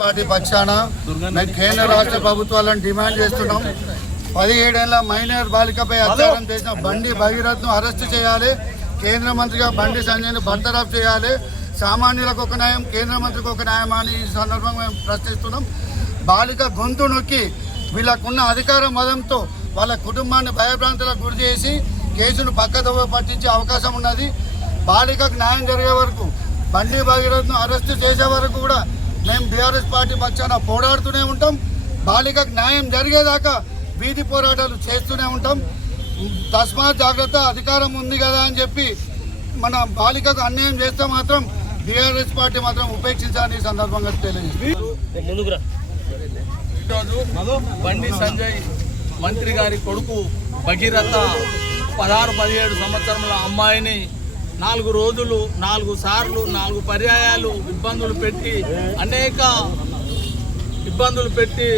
Party పక్షాన మేము కేంద్ర రాష్ట్ర ప్రభుత్వాలను డిమాండ్ చేస్తున్నాం. 17 ఏళ్ల మైనర్ బాలికపై అత్యాచారం చేసిన బండి భగీరథ్ను అరెస్టు చేయాలి. కేంద్ర మంత్రిగా బండి సంజయ్ను బర్తరఫ్ చేయాలి. సామాన్యులకు ఒక న్యాయం, కేంద్ర మంత్రికి ఒక న్యాయం అని ఈ సందర్భంగా మేము ప్రశ్నిస్తున్నాం. బాలిక గొంతు నొక్కి వీళ్ళకున్న అధికార మదంతో వాళ్ళ కుటుంబాన్ని భయభ్రాంతులకు గురి చేసి కేసును పక్కదోవ పట్టించే అవకాశం ఉన్నది. బాలికకు న్యాయం జరిగే వరకు, బండి భగీరథ్ను అరెస్టు చేసే వరకు కూడా మేము బీఆర్ఎస్ పార్టీ పక్షాన పోరాడుతూనే ఉంటాం. బాలికకు న్యాయం జరిగేదాకా వీధి పోరాటాలు చేస్తూనే ఉంటాం. తస్మాత్ జాగ్రత్త, అధికారం ఉంది కదా అని చెప్పి మన బాలికకు అన్యాయం చేస్తే మాత్రం బీఆర్ఎస్ పార్టీ మాత్రం ఉపేక్షించాలని ఈ సందర్భంగా తెలియజేస్తుంది. బండి సంజయ్ మంత్రి గారి కొడుకు భగీరథ 16-17 సంవత్సరముల అమ్మాయిని 4 రోజులు 4 సార్లు 4 పర్యాయాలు అనేక ఇబ్బందులు పెట్టి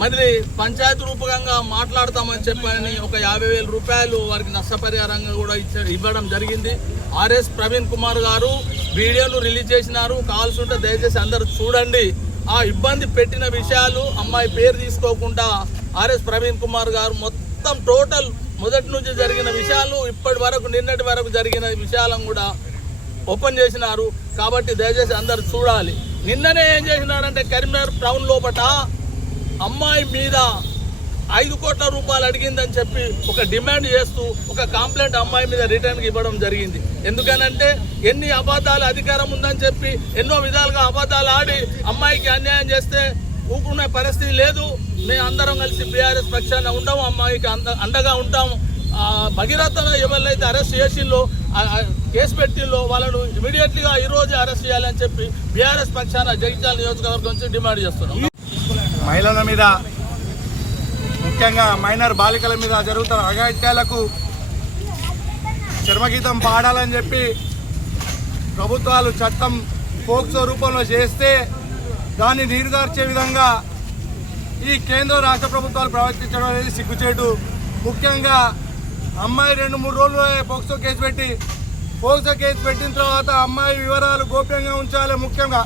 మళ్ళీ పంచాయతీ రూపకంగా మాట్లాడతామని చెప్పని ఒక 50,000 రూపాయలు వారికి నష్టపరిహారంగా కూడా ఇవ్వడం జరిగింది. ఆర్ఎస్ ప్రవీణ్ కుమార్ గారు వీడియోను రిలీజ్ చేసినారు. కావాల్సి ఉంటే దయచేసి అందరూ చూడండి. ఆ ఇబ్బంది పెట్టిన విషయాలు, అమ్మాయి పేరు తీసుకోకుండా ఆర్ఎస్ ప్రవీణ్ కుమార్ గారు మొత్తం టోటల్ మొదటి నుంచి జరిగిన విషయాలు ఇప్పటి వరకు నిన్నటి వరకు జరిగిన విషయాలను కూడా ఓపెన్ చేసినారు. కాబట్టి దయచేసి అందరు చూడాలి. నిన్ననే ఏం చేసినారంటే కరీంనగర్ టౌన్ లోపల అమ్మాయి మీద 5 కోట్ల రూపాయలు అడిగిందని చెప్పి ఒక డిమాండ్ చేస్తూ ఒక కంప్లైంట్ అమ్మాయి మీద రిటర్న్కి ఇవ్వడం జరిగింది. ఎందుకనంటే ఎన్ని అబద్ధాలు అధికారం ఉందని చెప్పి ఎన్నో విధాలుగా అబద్ధాలు ఆడి అమ్మాయికి అన్యాయం చేస్తే ఊరుకునే పరిస్థితి లేదు. మేము అందరం కలిసి బీఆర్ఎస్ పక్షాన ఉంటాము, అమ్మాయికి అండగా ఉంటాము. భగీరథలో ఎవరైతే అరెస్ట్ చేసిల్లో కేసు పెట్టిల్లో వాళ్ళను ఇమీడియట్లీగా ఈరోజు అరెస్ట్ చేయాలని చెప్పి బీఆర్ఎస్ పక్షాన జగిత్యాల నియోజకవర్గం నుంచి డిమాండ్ చేస్తున్నాం. మహిళల మీద, ముఖ్యంగా మైనర్ బాలికల మీద జరుగుతున్న అఘాయిత్యాలకు చర్మగీతం పాడాలని చెప్పి ప్రభుత్వాలు చట్టం పోక్సో రూపంలో చేస్తే దాన్ని నీరుగార్చే విధంగా ఈ కేంద్ర రాష్ట్ర ప్రభుత్వాలు ప్రవర్తించడం అనేది సిగ్గుచేటు. ముఖ్యంగా అమ్మాయి 2-3 రోజులు పోక్సో కేసు పెట్టిన తర్వాత అమ్మాయి వివరాలు గోప్యంగా ఉంచాలి. ముఖ్యంగా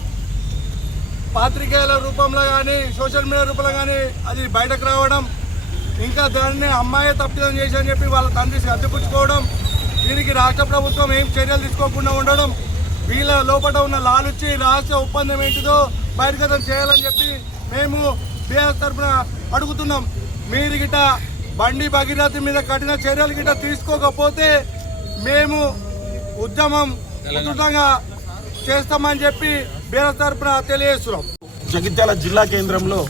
పాత్రికేయుల రూపంలో కానీ సోషల్ మీడియా రూపంలో కానీ అది బయటకు రావడం, ఇంకా దాన్ని అమ్మాయి తప్పిదం చేసి అని చెప్పి వాళ్ళ తండ్రి అద్దెపుచ్చుకోవడం, దీనికి రాష్ట్ర ప్రభుత్వం ఏం చర్యలు తీసుకోకుండా ఉండడం, వీళ్ళ లోపల ఉన్న లాలుచ్చి రహస్య ఒప్పందం ఏంటిదో బహిర్గతం చేయాలని చెప్పి మేము బీఆర్ఎస్ తరఫున అడుగుతున్నాం. మీరు గిట్ట బండి భగీరథ మీద కఠిన చర్యలు గిట్ట తీసుకోకపోతే మేము ఉద్యమం ఉధృతంగా చేస్తామని చెప్పి బీఆర్ఎస్ తరఫున తెలియజేస్తున్నాం. జగిత్యాల జిల్లా కేంద్రంలో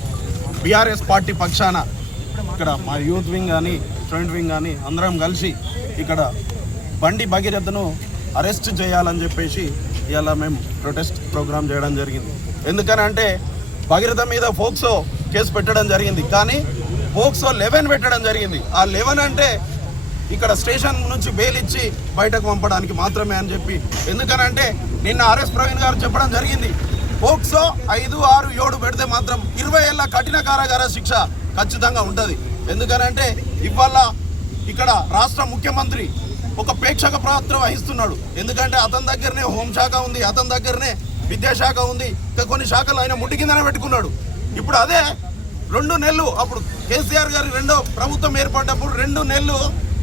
బీఆర్ఎస్ పార్టీ పక్షాన ఇక్కడ మా యూత్ వింగ్ కానీ స్టూడెంట్ వింగ్ కానీ అందరం కలిసి ఇక్కడ బండి భగీరథను అరెస్ట్ చేయాలని చెప్పేసి ఇవాళ మేము ప్రొటెస్ట్ ప్రోగ్రామ్ చేయడం జరిగింది. ఎందుకనంటే భగీరథ మీద పోక్సో కేసు పెట్టడం జరిగింది, కానీ పోక్సో 11 పెట్టడం జరిగింది. ఆ 11 అంటే ఇక్కడ స్టేషన్ నుంచి బెయిల్ ఇచ్చి బయటకు పంపడానికి మాత్రమే అని చెప్పి. ఎందుకనంటే నిన్న ఆర్ఎస్ ప్రవీణ్ గారు చెప్పడం జరిగింది, పోక్సో 5, 6, 7 పెడితే మాత్రం 20 ఏళ్ల కఠిన కారాగార శిక్ష ఖచ్చితంగా ఉంటుంది. ఎందుకనంటే ఇవాళ ఇక్కడ రాష్ట్ర ముఖ్యమంత్రి ఒక ప్రేక్షక పాత్ర వహిస్తున్నాడు. ఎందుకంటే అతని దగ్గరనే హోంశాఖ ఉంది, అతని దగ్గరనే విద్యాశాఖ ఉంది, ఇంకా కొన్ని శాఖలు ఆయన ముట్టి కిందనే పెట్టుకున్నాడు. ఇప్పుడు అదే 2 నెలలు అప్పుడు కేసీఆర్ గారి రెండో ప్రభుత్వం ఏర్పడ్డప్పుడు 2 నెలలు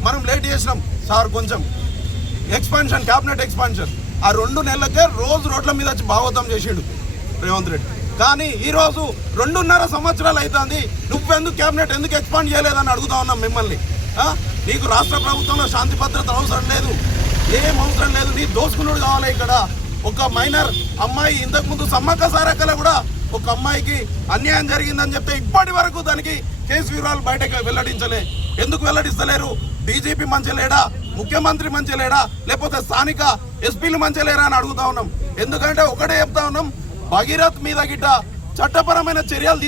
మనం లేట్ చేసినాం సార్, కొంచెం ఎక్స్పాన్షన్, క్యాబినెట్ ఎక్స్పాన్షన్. ఆ 2 నెలలకే రోజు రోడ్ల మీద వచ్చి భాగవతం చేసిండు రేవంత్ రెడ్డి. కానీ ఈరోజు 2.5 సంవత్సరాలు అవుతుంది, నువ్వెందుకు క్యాబినెట్ ఎందుకు ఎక్స్పాండ్ చేయలేదని అడుగుతా ఉన్నాం మిమ్మల్ని. నీకు రాష్ట్ర ప్రభుత్వంలో శాంతి భద్రత అవసరం లేదు, ఏం అవసరం లేదు, నీ దోసుకున్నాడు కావాలి. ఇక్కడ ఒక మైనర్ అమ్మాయి ఇంతకుముందు సమ్మక్క సారక్కల కూడా ఒక అమ్మాయికి అన్యాయం జరిగిందని చెప్తే ఇప్పటి వరకు దానికి కేసు వివరాలు బయటకు వెల్లడించలే. ఎందుకు వెల్లడిస్తలేరు? డీజీపీ మంచి లేడా, ముఖ్యమంత్రి మంచి లేడా, లేకపోతే స్థానిక ఎస్పీలు మంచి లేరా అని అడుగుతా ఉన్నాం. ఎందుకంటే ఒకటే చెప్తా ఉన్నాం, భగీరథ్ మీద గిట్ట చట్టపరమైన చర్యలు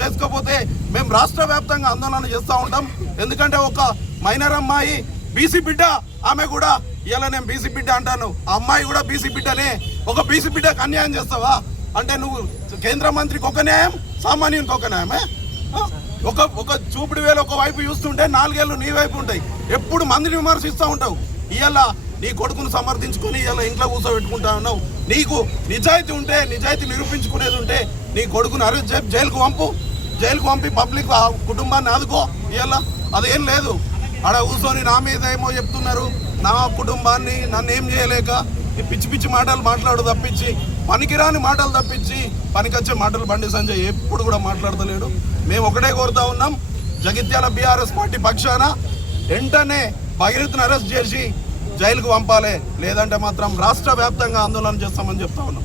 చేసుకోపోతే మేము రాష్ట్ర వ్యాప్తంగా ఆందోళన చేస్తూ ఉంటాం. ఎందుకంటే ఒక మైనర్ అమ్మాయి బీసీ బిడ్డ ఆమె కూడా ఇలా నేను బీసీ బిడ్డ అంటాను, ఆ అమ్మాయి కూడా బీసీ బిడ్డనే. ఒక బీసీ బిడ్డకు అన్యాయం చేస్తావా? అంటే నువ్వు కేంద్ర మంత్రికి ఒక న్యాయం, సామాన్యునికి ఒక న్యాయమే? ఒక చూపుడు వేలు ఒక వైపు చూస్తుంటే 4 ఏళ్ళు నీ వైపు ఉంటాయి. ఎప్పుడు మందిని విమర్శిస్తూ ఉంటావు. ఇవాళ నీ కొడుకును సమర్థించుకొని ఇలా ఇంట్లో కూర్చోబెట్టుకుంటా ఉన్నావు. నీకు నిజాయితీ ఉంటే, నిజాయితీ నిరూపించుకునేది ఉంటే నీ కొడుకును అరెస్ట్ చేసి జైలుకు పంపి పబ్లిక్ కుటుంబాన్ని ఆదుకో. ఇవాళ అదేం లేదు. ఆడ కూర్చొని నా మీద ఏమో చెప్తున్నారు, నా కుటుంబాన్ని నన్ను ఏం చేయలేక ఈ పిచ్చి పిచ్చి మాటలు మాట్లాడు తప్పించి, పనికిరాని మాటలు తప్పించి, పనికొచ్చే మాటలు బండి సంజయ్ ఎప్పుడు కూడా మాట్లాడతలేడు. మేము ఒకటే కోరుతా ఉన్నాం, జగిత్యాల బీఆర్ఎస్ పార్టీ పక్షాన వెంటనే భగీరథను అరెస్ట్ చేసి జైలుకు పంపాలి, లేదంటే మాత్రం రాష్ట్ర వ్యాప్తంగా ఆందోళన చేస్తామని చెప్తా ఉన్నాం.